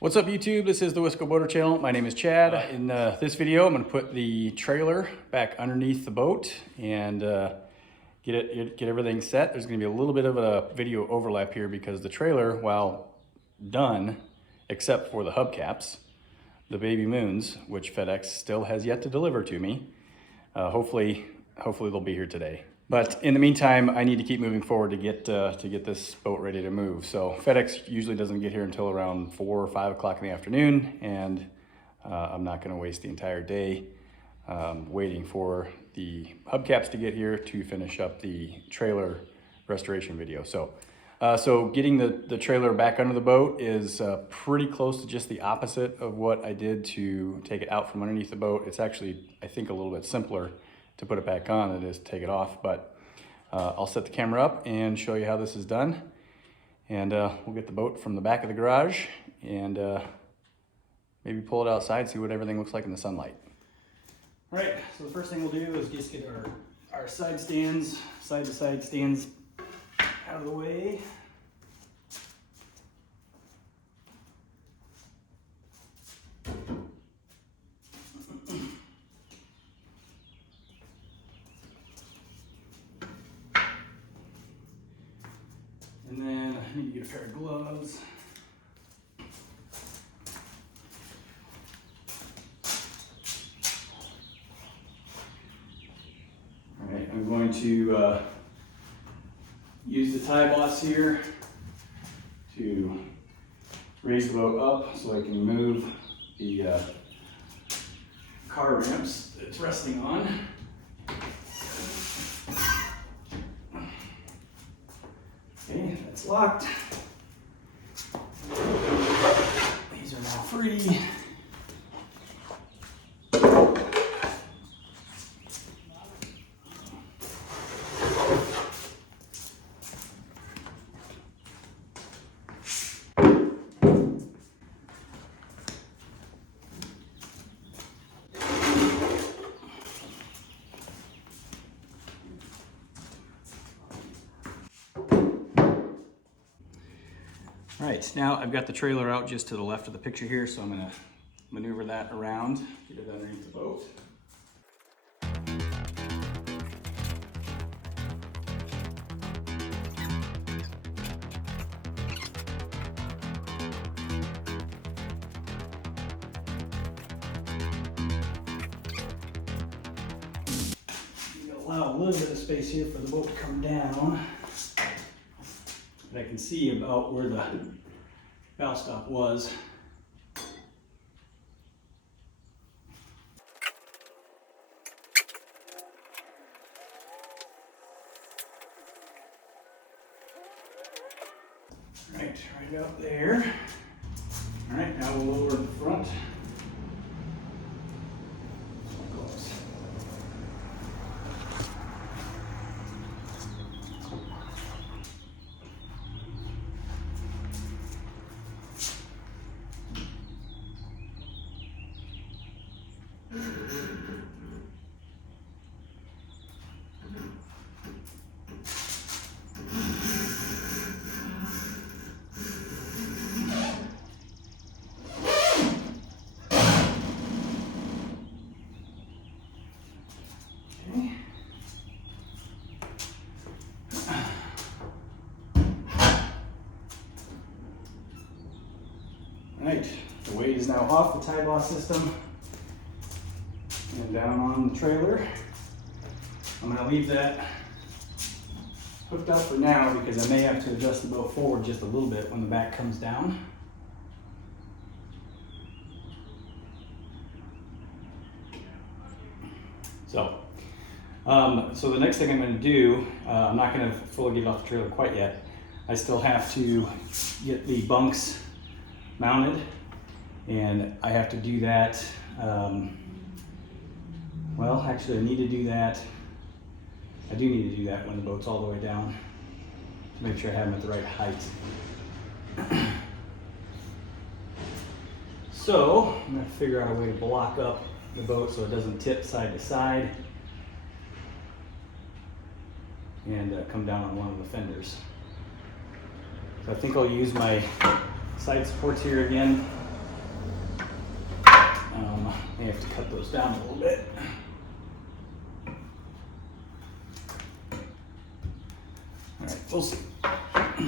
What's up YouTube? This is the Wisco Boater Channel. My name is Chad. In this video, I'm going to put the trailer back underneath the boat and get everything set. There's going to be a little bit of a video overlap here because the trailer, while done, except for the hubcaps, the baby moons, which FedEx still has yet to deliver to me, hopefully they'll be here today. But in the meantime, I need to keep moving forward to get this boat ready to move. So FedEx usually doesn't get here until around 4 or 5 o'clock in the afternoon, and I'm not going to waste the entire day waiting for the hubcaps to get here to finish up the trailer restoration video. So getting the trailer back under the boat is pretty close to just the opposite of what I did to take it out from underneath the boat. It's actually, I think, a little bit simpler to put it back on than it is to take it off, but I'll set the camera up and show you how this is done, and we'll get the boat from the back of the garage and maybe pull it outside, see what everything looks like in the sunlight. All right, so the first thing we'll do is just get our side to side stands out of the way. And then I need to get a pair of gloves. All right, I'm going to use the tie boss here to raise the boat up so I can move the car ramps that it's resting on. Okay, that's locked. These are now free. All right, now I've got the trailer out just to the left of the picture here, so I'm going to maneuver that around, get it underneath the boat. Allow a little bit of space here for the boat to come down. But I can see about where the bow stop was. Right out there. All right, now we'll lower the front. Right, the weight is now off the tie boss system and down on the trailer. I'm going to leave that hooked up for now because I may have to adjust the boat forward just a little bit when the back comes down. So the next thing I'm going to do, I'm not going to fully get it off the trailer quite yet. I still have to get the bunks mounted, and I have to do that. Well, actually I need to do that. I do need to do that when the boat's all the way down to make sure I have them at the right height. So I'm going to figure out a way to block up the boat so it doesn't tip side to side and come down on one of the fenders. So I think I'll use my side supports here again May have to cut those down a little bit. All right, we'll see. Let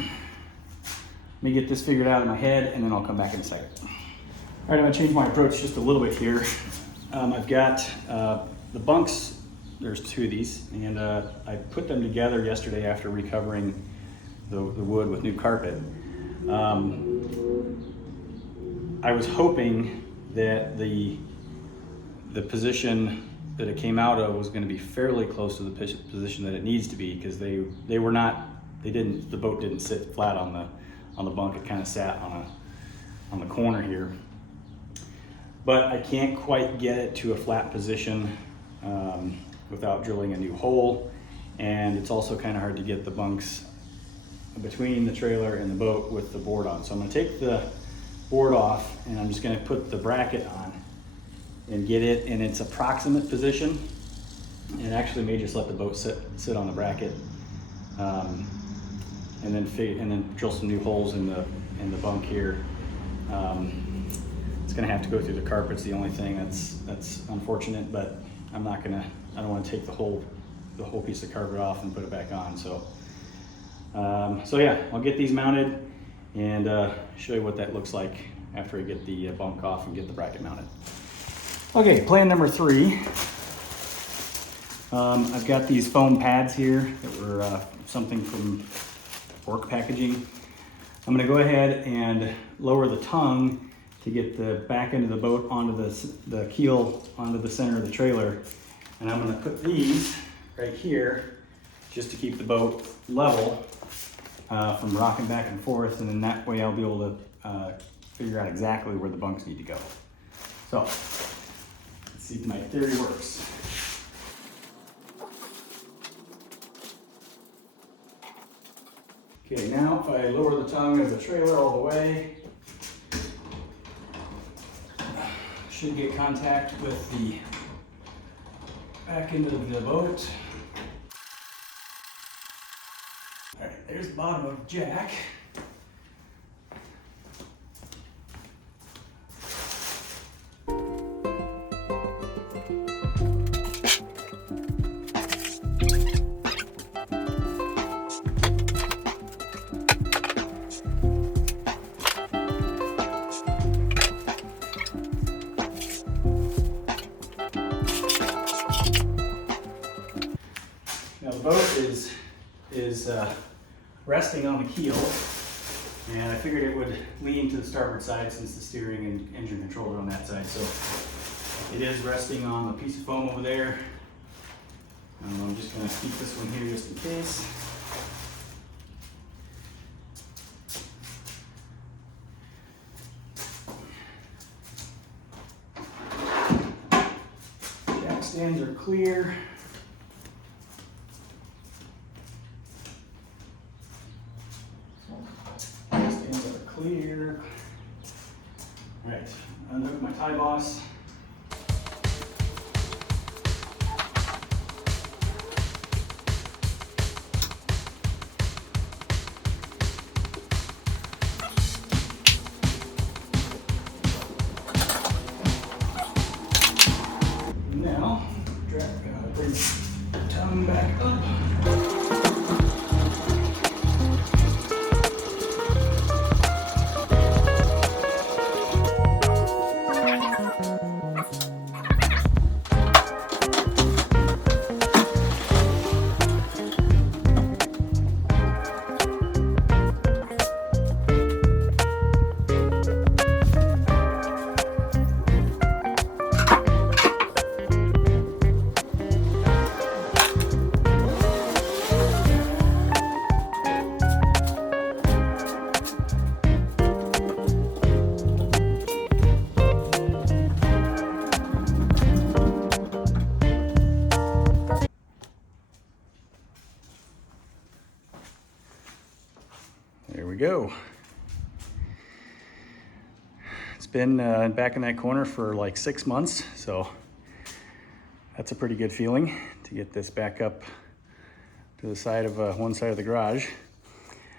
me get this figured out in my head, and then I'll come back in a second. All right, I'm gonna change my approach just a little bit here. I've got the bunks, there's 2 of these, and I put them together yesterday after recovering the wood with new carpet. I was hoping that the position that it came out of was going to be fairly close to the position that it needs to be, because the boat didn't sit flat on the bunk. It kind of sat on the corner here, but I can't quite get it to a flat position without drilling a new hole, and it's also kind of hard to get the bunks between the trailer and the boat with the board on. So I'm going to take the board off, and I'm just going to put the bracket on and get it in its approximate position, and actually may just let the boat sit on the bracket, and then drill some new holes in the bunk here. It's going to have to go through the carpet. It's the only thing that's unfortunate, but I don't want to take the whole piece of carpet off and put it back on. So yeah, I'll get these mounted and show you what that looks like after I get the bunk off and get the bracket mounted. Okay, plan number 3. I've got these foam pads here that were something from Work Packaging. I'm gonna go ahead and lower the tongue to get the back end of the boat onto the keel, onto the center of the trailer. And I'm gonna put these right here just to keep the boat level from rocking back and forth, and then that way I'll be able to figure out exactly where the bunks need to go. So, let's see if my theory works. Okay, now if I lower the tongue of the trailer all the way, should get contact with the back end of the boat. All right, there's the bottom of Jack. Now the boat is resting on the keel, and I figured it would lean to the starboard side since the steering and engine controls are on that side. So it is resting on a piece of foam over there. I'm just going to keep this one here just in case. Jack stands are clear. Clear. All right, unhook my tie boss. Now, bring the tongue back up. There we go. It's been back in that corner for like 6 months, so that's a pretty good feeling to get this back up to the side of one side of the garage.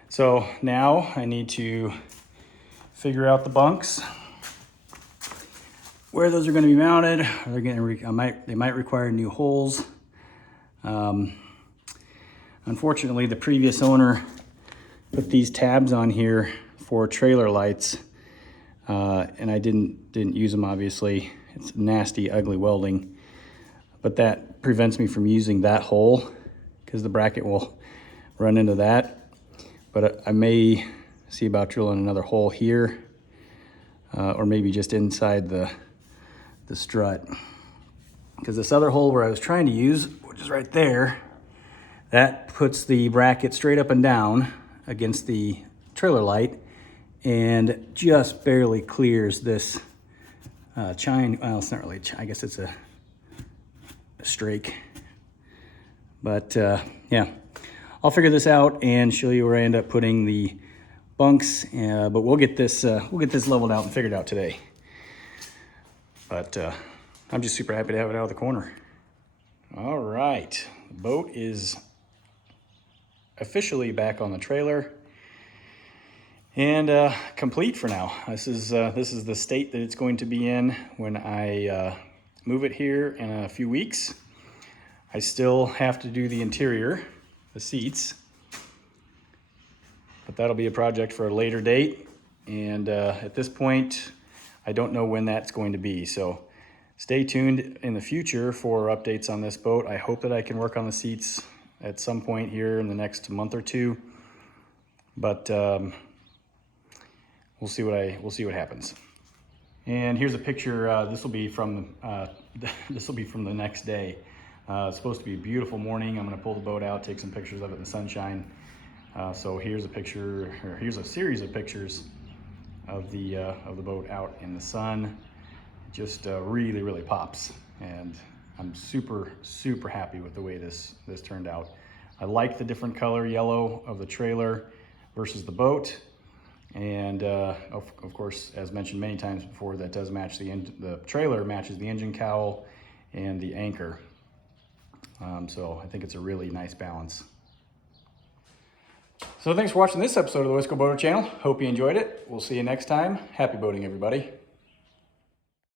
So now I need to figure out the bunks. where those are going to be mounted. They're going to they might require new holes. Unfortunately, the previous owner put these tabs on here for trailer lights, and I didn't use them. Obviously, it's nasty, ugly welding, but that prevents me from using that hole because the bracket will run into that. But I may see about drilling another hole here, or maybe just inside the strut, because this other hole where I was trying to use, which is right there, that puts the bracket straight up and down against the trailer light and just barely clears this chine. Well, it's not really, I guess it's a strake. But yeah, I'll figure this out and show you where I end up putting the bunks. But we'll get this leveled out and figured out today. But I'm just super happy to have it out of the corner. All right, the boat is officially back on the trailer and complete for now. This is the state that it's going to be in when I move it here in a few weeks. I still have to do the interior, the seats, but that'll be a project for a later date. And at this point, I don't know when that's going to be. So stay tuned in the future for updates on this boat. I hope that I can work on the seats at some point here in the next month or two, but we'll see what happens. And here's a picture. This will be from the next day. It's supposed to be a beautiful morning. I'm going to pull the boat out, take some pictures of it in the sunshine. So here's a picture, or here's a series of pictures of the boat out in the sun. Just really, really pops, and I'm super, super happy with the way this turned out. I like the different color yellow of the trailer versus the boat. And of course, as mentioned many times before, that does match the trailer matches the engine cowl and the anchor. So I think it's a really nice balance. So thanks for watching this episode of the Wisco Boater channel. Hope you enjoyed it. We'll see you next time. Happy boating, everybody.